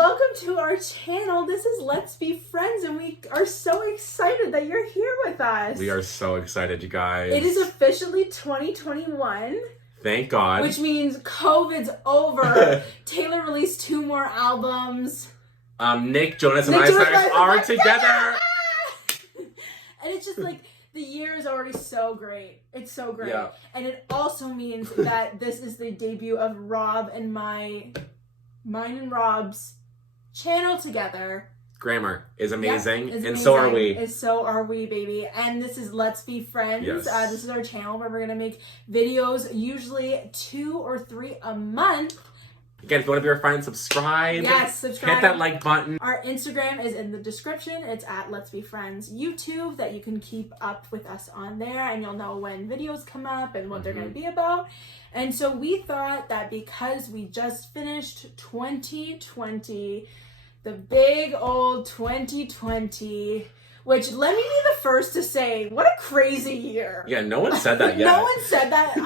welcome to our channel. This is Let's Be Friends, and we are so excited that you're here with us. We are so excited, you guys. It is officially 2021. Thank God. Which means COVID's over. Taylor released 2 more albums. Nick Jonas and I are together. And it's just like, the year is already so great. It's so great. Yeah. And it also means that this is the debut of Rob and mine and Rob's channel together. Grammar is amazing, yeah, and so are we. And so are we, baby. And this is Let's Be Friends. Yes. This is our channel where we're going to make videos, usually 2 or 3 a month. Again, if you want to be our friend, subscribe. Yes, subscribe. Hit that like button. Our Instagram is in the description. It's at Let's Be Friends YouTube, that you can keep up with us on there, and you'll know when videos come up and what they're going to be about. And so we thought that because we just finished 2020, the big old 2020, which let me be the first to say, what a crazy year. Yeah, no one said that yet. No one said that.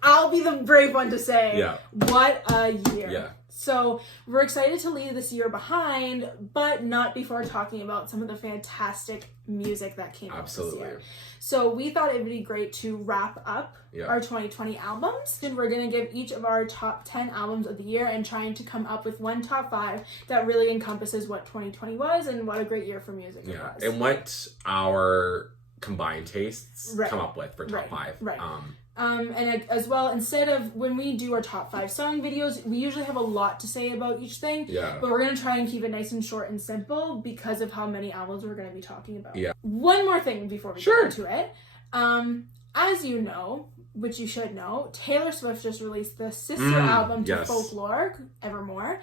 I'll be the brave one to say, yeah. What a year. Yeah. So we're excited to leave this year behind, but not before talking about some of the fantastic music that came out this year. So we thought it would be great to wrap up our 2020 albums. And we're going to give each of our top 10 albums of the year and trying to come up with one top 5 that really encompasses what 2020 was and what a great year for music it was. And what our combined tastes come up with for top 5. Right. And as well, instead of when we do our top 5 song videos, we usually have a lot to say about each thing. Yeah. But we're going to try and keep it nice and short and simple because of how many albums we're going to be talking about. Yeah. One more thing before we get into it. As you know, which you should know, Taylor Swift just released the sister album to Folklore, Evermore.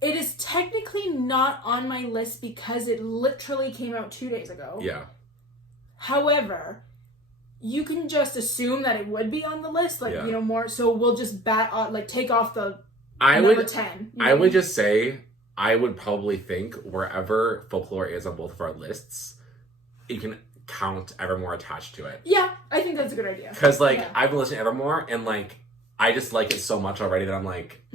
It is technically not on my list because it literally came out 2 days ago. Yeah. However, you can just assume that it would be on the list, more. So we'll just take off the number 10. I would just say, I would probably think wherever Folklore is on both of our lists, you can count Evermore attached to it. Yeah, I think that's a good idea. Because, I've been listening to Evermore, and, I just like it so much already that I'm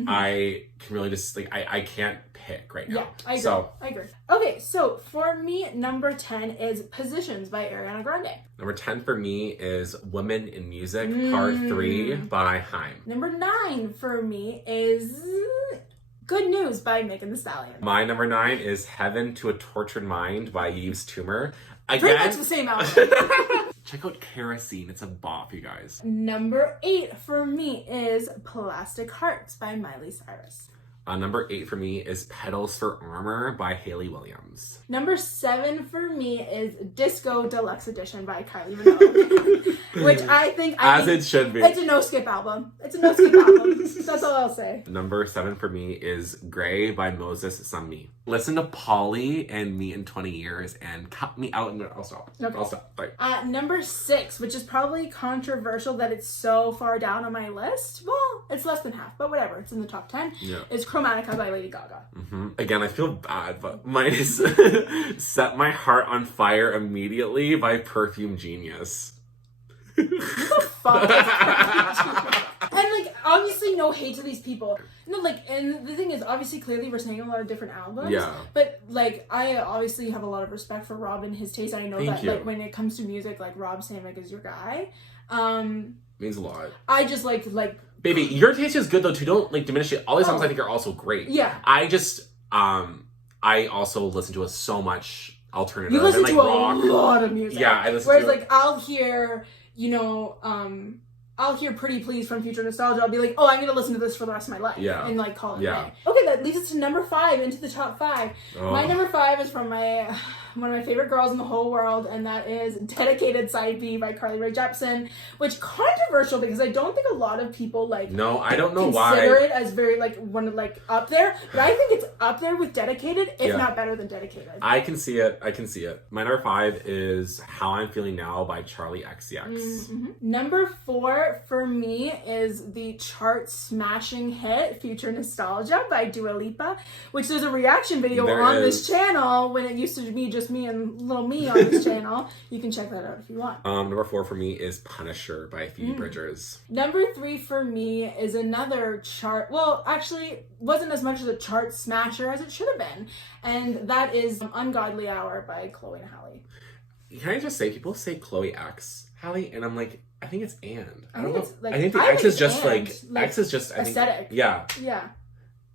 I can really just, I can't pick right now. Yeah, I agree. Okay, so for me, number 10 is Positions by Ariana Grande. Number 10 for me is Women in Music, Part 3 by Haim. Number 9 for me is Good News by Megan Thee Stallion. My number 9 is Heaven to a Tortured Mind by Yves Tumor. Pretty much the same album. Check out Kerosene. It's a bop, you guys. Number 8 for me is Plastic Hearts by Miley Cyrus. Number 8 for me is Petals for Armor by Hayley Williams. Number 7 for me is Disco Deluxe Edition by Kylie Minogue. Which I think it should be. It's a no-skip album. That's all I'll say. Number 7 for me is Gray by Moses Sumney. Listen to Polly and Me in 20 Years and cut me out, and I'll stop. Okay. I'll stop. Bye. Number 6, which is probably controversial that it's so far down on my list. Well, it's less than half, but whatever. It's in the top 10. Yeah. It's Chromatica by Lady Gaga. Again, I feel bad, but mine is Set My Heart on Fire Immediately by Perfume Genius. What the fuck? And obviously no hate to these people. No, and the thing is, obviously, clearly we're saying a lot of different albums. Yeah. But I obviously have a lot of respect for Rob and his taste. I know when it comes to music, Rob Samick is your guy. Means a lot. I just Baby, your taste is good though too. Don't diminish it. All these songs I think are also great. Yeah. I just I also listen to so much alternative. You listen and, to rock. A lot of music. Yeah, I listen Whereas to I'll hear, I'll hear Pretty Please from Future Nostalgia. I'll be like, oh, I'm going to listen to this for the rest of my life. Yeah. And call it a day. Okay, that leads us to number 5, into the top 5. Oh. My number 5 is from one of my favorite girls in the whole world, and that is Dedicated Side B by Carly Rae Jepsen, which controversial because I don't think a lot of people No, I don't know why. Consider it as very up there, but I think it's up there with Dedicated, if not better than Dedicated. I can see it. My number 5 is How I'm Feeling Now by Charlie XCX. Number 4 for me is the chart smashing hit Future Nostalgia by Dua Lipa, which there's a reaction video on this channel when it used to be just just me and little me on this channel, you can check that out if you want. Number 4 for me is Punisher by Phoebe Bridgers. Number 3 for me is another chart. Well, actually, wasn't as much as a chart smasher as it should have been, and that is Ungodly Hour by Chloe and Halle. Can I just say, people say Chloe X Halle, and I'm like, I think it's and. I don't know. It's like, I think the X is just and, like X is just aesthetic. Yeah, Yeah.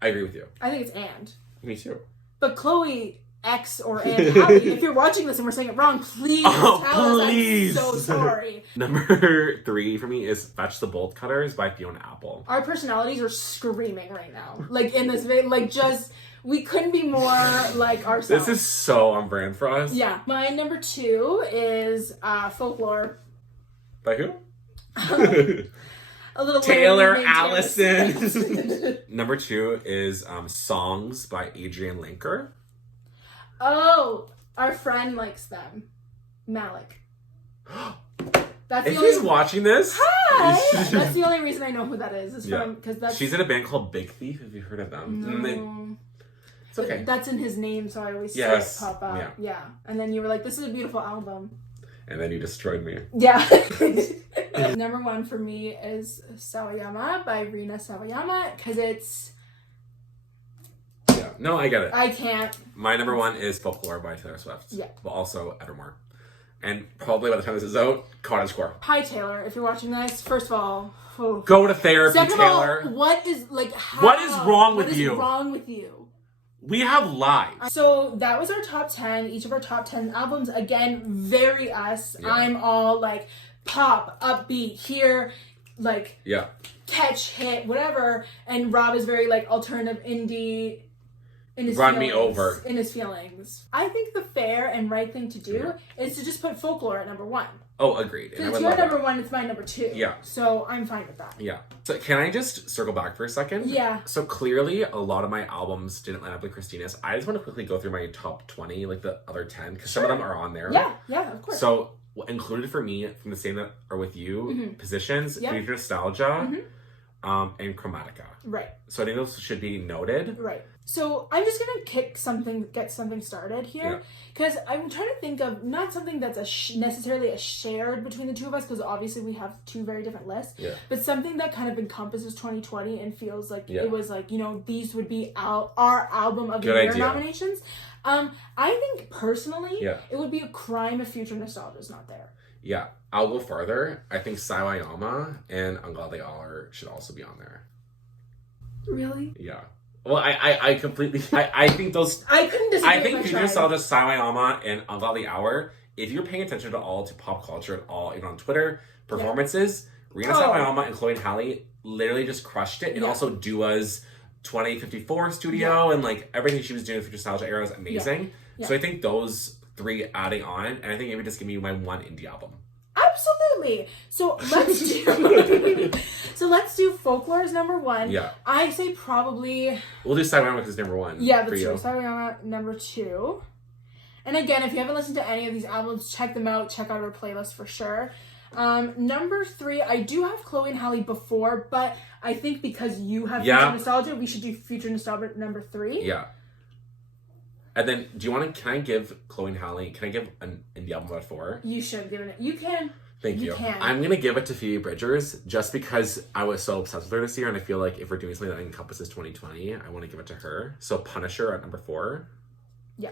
I agree with you. I think it's and. Me too. But Chloe X or and Halle, if you're watching this and we're saying it wrong, please tell please. us. I'm so sorry. Number 3 for me is Fetch the Bolt Cutters by Fiona Apple. Our personalities are screaming right now. Like in this video, like just, we couldn't be more like ourselves. This is so on brand for us. Yeah. My number 2 is Folklore. By who? A little Taylor named Allison. Number 2 is Songs by Adrienne Linker. Oh, our friend likes them. Malik. That's If the only he's watching this, Hi! That's the only reason I know who that is. Because that's she's in a band called Big Thief. Have you heard of them? no. It's okay. That's in his name, so I always see Yes. it pop up. Yeah. And then you were like, "This is a beautiful album." And then you destroyed me. Yeah. Number 1 for me is Sawayama by Rina Sawayama because it's. Yeah. No, I get it. I can't. My number 1 is Folklore by Taylor Swift. Yeah. But also Evermore. And probably by the time this is out, Cottagecore. Hi, Taylor. If you're watching this, first of all, Go to therapy, second Taylor. of all, what is like? How, What is wrong with you? What is wrong with you? We have lives. So that was our top 10. Each of our top 10 albums. Again, very us. Yeah. I'm all like pop, upbeat, here, like Yeah. catch, hit, whatever. And Rob is very like alternative indie. In his Run feelings, me over. In his feelings. I think the fair and right thing to do is to just put Folklore at number 1. Oh, agreed. And I It's would your love number it. 1, it's my number 2. Yeah. So I'm fine with that. Yeah. So can I just circle back for a second? Yeah. So clearly a lot of my albums didn't line up with Christina's. I just want to quickly go through my top 20, like the other 10, because some of them are on there. Yeah, of course. So included for me from the same that are with you, Positions, Future Nostalgia, and Chromatica. Right. So I think those should be noted. Right. So I'm just gonna get something started here, because I'm trying to think of not something that's necessarily a shared between the two of us, because obviously we have 2 very different lists. Yeah. But something that kind of encompasses 2020 and feels like Yeah. it was like, you know, these would be our album of the Good year idea. nominations. I think personally, Yeah. it would be a crime if Future Nostalgia is not there. Yeah. I'll go farther. I think Sawayama and Ungodly Hour should also be on there. Really? Yeah. Well, I completely... I think those... I couldn't disagree. I think if I Future tried. Nostalgia, Sawayama, and Ungodly Hour, if you're paying attention to pop culture at all, even on Twitter, performances, Rina Sawayama and Chloe and Halle literally just crushed it. And also Dua's 2054 studio and like everything she was doing in the Future Nostalgia era was amazing. So I think those 3 adding on, and I think maybe just give me my 1 indie album. Absolutely. So let's do Folklore as number 1. Yeah. I say probably. We'll do Sawayama because it's number 1. Yeah, for that's true. you. Sawayama number 2. And again, if you haven't listened to any of these albums, check them out. Check out our playlist for sure. Number 3, I do have Chloe and Halle before, but I think because you have Future Nostalgia, we should do Future Nostalgia number 3. Yeah. And then, can I give Chloe and Halle, can I give an indie album at 4? You should give it. You can. Thank you. Can. I'm going to give it to Phoebe Bridgers just because I was so obsessed with her this year, and I feel like if we're doing something that encompasses 2020, I want to give it to her. So Punisher at number 4. Yeah.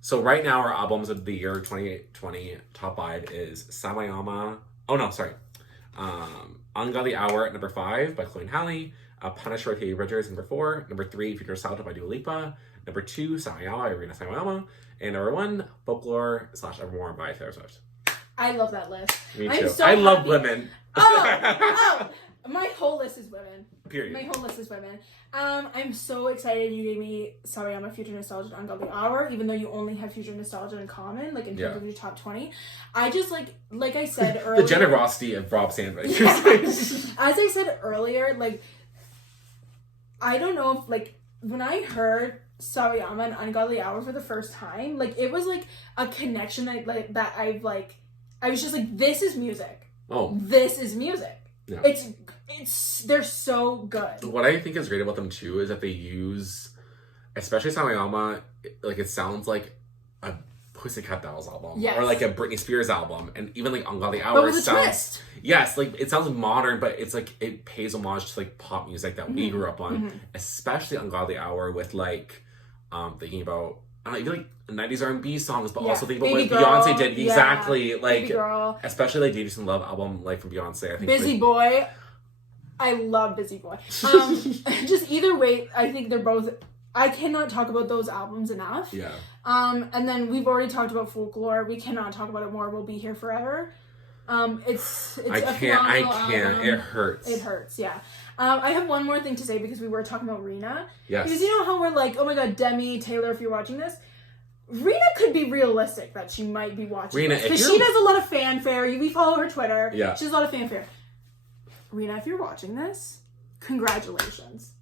So right now, our albums of the year 2020 top 5 is Sawayama. Oh, no, sorry. Ungodly Hour at number 5 by Chloe and Halle. Punisher by Phoebe Bridgers, number 4. Number 3, Future Nostalgia by Dua Lipa. Number 2, Sawayama by Rina Sawayama. And number 1, Folklore / Evermore by Taylor Swift. I love that list. Me I'm too. so I love happy. women. My whole list is women. Period. My whole list is women. I'm so excited you gave me Sawayama, Future Nostalgia, and Ungodly Hour, even though you only have Future Nostalgia in common, like in terms of your top 20. I just like I said earlier. The generosity of Rob Sandwich. As I said earlier, like, I don't know if, like, when I heard Sawayama and Ungodly Hour for the first time, like, it was like a connection that I was just like, this is music. Oh. This is music. Yeah. They're so good. What I think is great about them too is that they use, especially Sawayama, like it sounds like a Pussycat Dolls album. Yes. Or like a Britney Spears album. And even like Ungodly But Hour with a sounds... twist. Yes, like it sounds modern, but it's like it pays homage to like pop music that we grew up on. Especially Ungodly Hour with like thinking about I don't know, even like 90s R&B songs, but also think about Baby what Girl, Beyonce did. Exactly. Like Baby Girl. Especially like Dangerous in Love album like from Beyonce. I think Busy like, Boy. I love Busy Boy. Just either way, I think they're both I cannot talk about those albums enough. Yeah. And then we've already talked about Folklore. We cannot talk about it more. We'll be here forever. It's I a can't. album. It hurts. It hurts, yeah. I have one more thing to say because we were talking about Rina. Yes. Because you know how we're like, oh my god, Demi, Taylor, if you're watching this, Rina could be realistic that she might be watching Rina, this. Because she does a lot of fanfare. We follow her Twitter. Yeah. She does a lot of fanfare. Rina, if you're watching this, congratulations.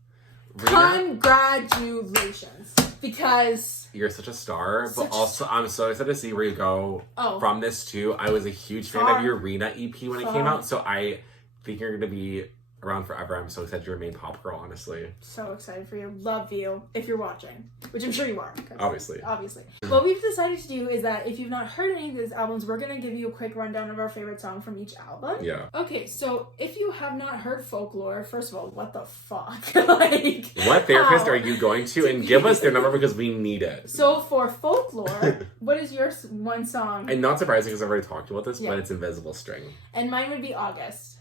Rina, Congratulations. Because you're such a star, but also I'm so excited to see where you go from this too. I was a huge fan of your Rina EP when it came out, so I think you're going to be around forever. I'm so excited to remain pop girl, honestly. So excited for you. Love you. If you're watching. Which I'm sure you are. Obviously. What we've decided to do is that if you've not heard any of these albums, we're going to give you a quick rundown of our favorite song from each album. Yeah. Okay, so if you have not heard Folklore, first of all, what the fuck? Like, what therapist are you going to? And give us their number because we need it. So for Folklore, what is your one song? And not surprising because I've already talked about this, but it's Invisible String. And mine would be August.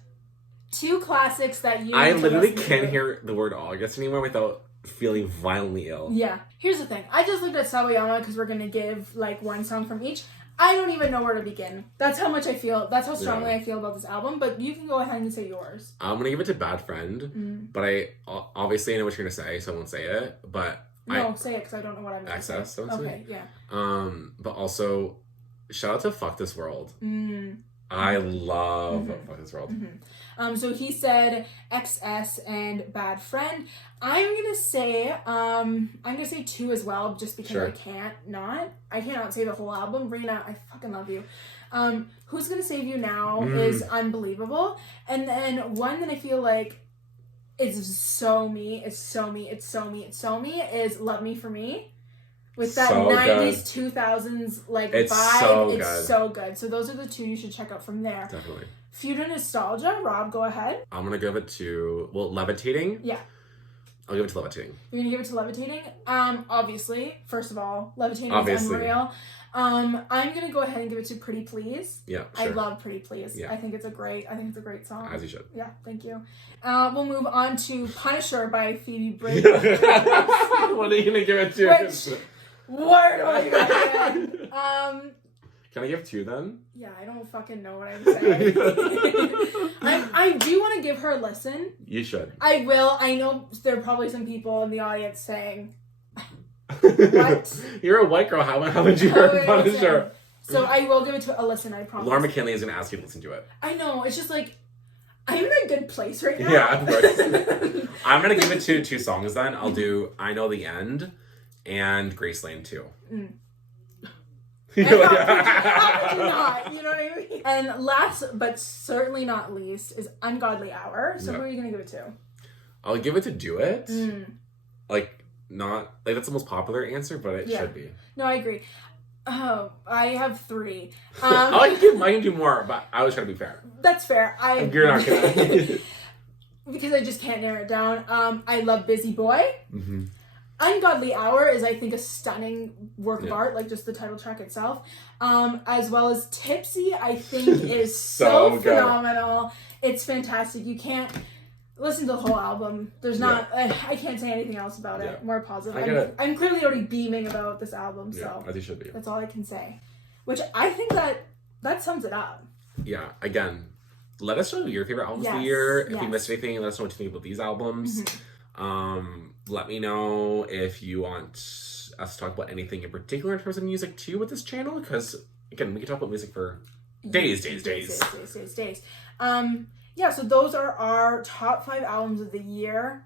Two classics that you... I literally can't hear the word August anymore without feeling violently ill. Yeah. Here's the thing. I just looked at Sawayama because we're going to give like one song from each. I don't even know where to begin. That's how much I feel. That's how strongly I feel about this album. But you can go ahead and say yours. I'm going to give it to Bad Friend. But I obviously know what you're going to say, so I won't say it. But no, say it because I don't know what I'm going to say. Access, okay, yeah. But also, shout out to Fuck This World. I love Fuck This World. So he said XS and Bad Friend. I'm gonna say two as well, just because I cannot say the whole album. Rina, I fucking love you. Who's Gonna Save You Now is unbelievable. And then one that I feel like is so me is Love Me For Me. With that so 90s, good. 2000s like it's vibe. So it's good. so good. So those are the two you should check out from there. Definitely. Future Nostalgia. Rob, go ahead. I'm going to give it to, Levitating. Yeah. I'll give it to Levitating. You're going to give it to Levitating? Obviously. First of all, Levitating is unreal. I'm going to go ahead and give it to Pretty Please. Yeah, sure. I love Pretty Please. Yeah. I think it's a great song. As you should. Yeah, thank you. We'll move on to Punisher by Phoebe Bridgers. What are you going to give it to? Where do I go? Can I give two then? Yeah, I don't fucking know what I'm saying. I do want to give her a listen. You should. I will. I know there are probably some people in the audience saying, what? You're a white girl. How would you hear Punisher? So I will give it to a listen, I promise. Laura McKinley is going to ask you to listen to it. I know. It's just like, I'm in a good place right now. Yeah, of course. I'm going to give it to two songs then. I'll do I Know the End and Graceland 2. How could you not? You know what I mean? And last but certainly not least is Ungodly Hour. So who are you going to give it to? I'll give it to Do It. That's the most popular answer, but it should be. No, I agree. Oh, I have three. I can do more, but I was trying to be fair. That's fair. You're not gonna. Because I just can't narrow it down. I love Busy Boy. Ungodly Hour is, I think, a stunning work of art, like just the title track itself. As well as Tipsy, I think is so phenomenal. It's fantastic. You can't listen to the whole album. There's not, I can't say anything else about it. More positive. I'm clearly already beaming about this album, so as you should be. That's all I can say. Which I think that sums it up. Yeah, again, let us know your favorite albums of the year. If you missed anything, let us know what you think about these albums. Let me know if you want us to talk about anything in particular in terms of music too with this channel, because again, we can talk about music for days. So those are our top 5 albums of the year.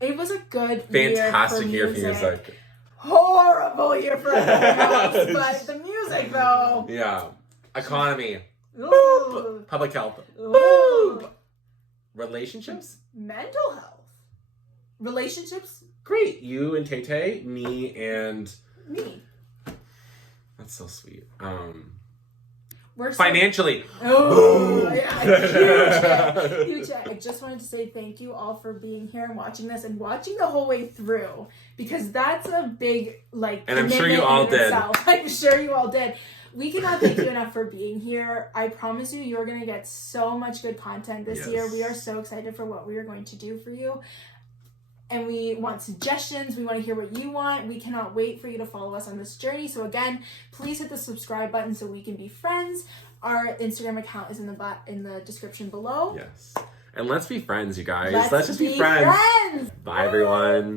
It was a good fantastic year for music. Horrible year for everything else, but the music though. Yeah. Economy. Ooh. Public health. Ooh. Relationships. Mental health. Relationships. Great. You and Tay-Tay, me and... Me. That's so sweet. We're financially. Oh, yeah, huge hit. I just wanted to say thank you all for being here and watching this and watching the whole way through, because that's a big, like, and I'm sure you all did. I'm sure you all did. We cannot thank you enough for being here. I promise you, you're going to get so much good content this year. We are so excited for what we are going to do for you. And we want suggestions. We want to hear what you want. We cannot wait for you to follow us on this journey. So again, please hit the subscribe button so we can be friends. Our Instagram account is in the description below. Yes. And let's be friends, you guys. Let's just be friends. Bye, Bye, everyone.